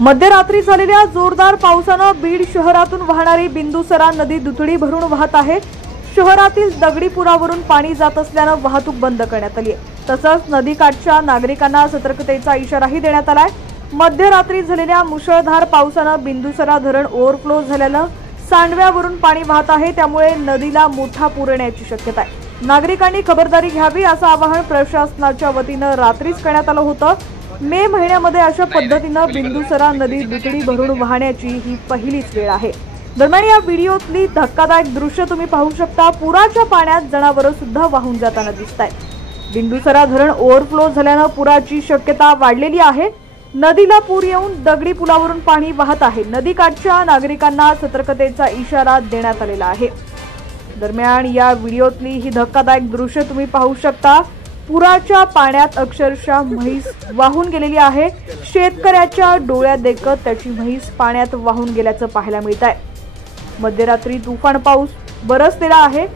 मध्यरात्री झालेल्या जोरदार पावसानं बीड शहरातून वाहणारी बिंदुसरा नदी दुथडी भरून वाहत आहे। शहरातील दगडी पुलावरून पाणी जात असल्यानं वाहतूक बंद करण्यात आली आहे। तसंच नदीकाठच्या नागरिकांना सतर्कतेचा इशाराही देण्यात आलाय। मध्यरात्री झालेल्या मुसळधार पावसानं बिंदुसरा धरण ओव्हरफ्लो झाल्यानं सांडव्यावरून पाणी वाहत आहे, त्यामुळे नदीला मोठा पूर येण्याची शक्यता आहे। नागरिकांनी खबरदारी घ्यावी असं आवाहन प्रशासनाच्या वतीनं रात्रीच करण्यात आलं होतं। मे महिन्यामध्ये अशा पद्धतीनं बिंदुसरा नदी दुथडी भरून वाहण्याची ही पहिलीच वेळ आहे। दरम्यान या व्हिडिओतली धक्कादायक दृश्य तुम्ही पाहू शकता। पुराच्या पाण्यात जनावरं सुद्धा वाहून जाताना दिसतायत। बिंदुसरा धरण ओव्हरफ्लो झाल्यानं पुराची शक्यता वाढलेली आहे। नदीला पूर येऊन दगडी पुलावरून पाणी वाहत आहे। नदीकाठच्या नागरिकांना सतर्कतेचा इशारा देण्यात आलेला आहे। दरम्यान या व्हिडिओतली ही धक्कादायक दृश्य तुम्ही पाहू शकता। पुराच्या पाण्यात अक्षरशः म्हैस वाहून गेलेली आहे। शेतकऱ्याच्या डोळ्यात देखत त्याची म्हैस पाण्यात वाहून गेल्याचं पाहायला मिळत आहे। मध्यरात्री तुफान पाऊस बरसलेला आहे।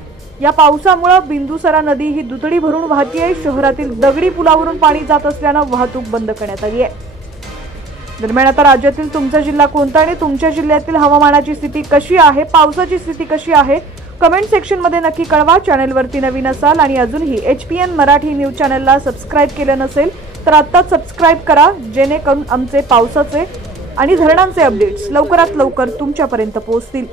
या पावसामुळे बिंदुसरा नदी ही दुथडी भरून वाहतीये। शहरातील दगडी पुलावरून पाणी जात असल्यानं वाहतूक बंद करण्यात आली आहे। दरम्यान आता राज्यातील तुमचा जिल्हा कोणता आणि तुमच्या जिल्ह्यातील हवामानाची स्थिती कशी आहे, पावसाची स्थिती कशी आहे, कमेंट सेक्शन मध्ये नक्की कळवा। चॅनलवरती नवीन असाल आणि अजूनही HPN मराठी न्यूज चॅनलला सबस्क्राइब केलं नसेल तर आत्ताच सबस्क्राइब करा, जेणेकरून आमचे पावसाचे आणि धरणांचे अपडेट्स लवकरात लवकर तुमच्यापर्यंत पोहोचतील।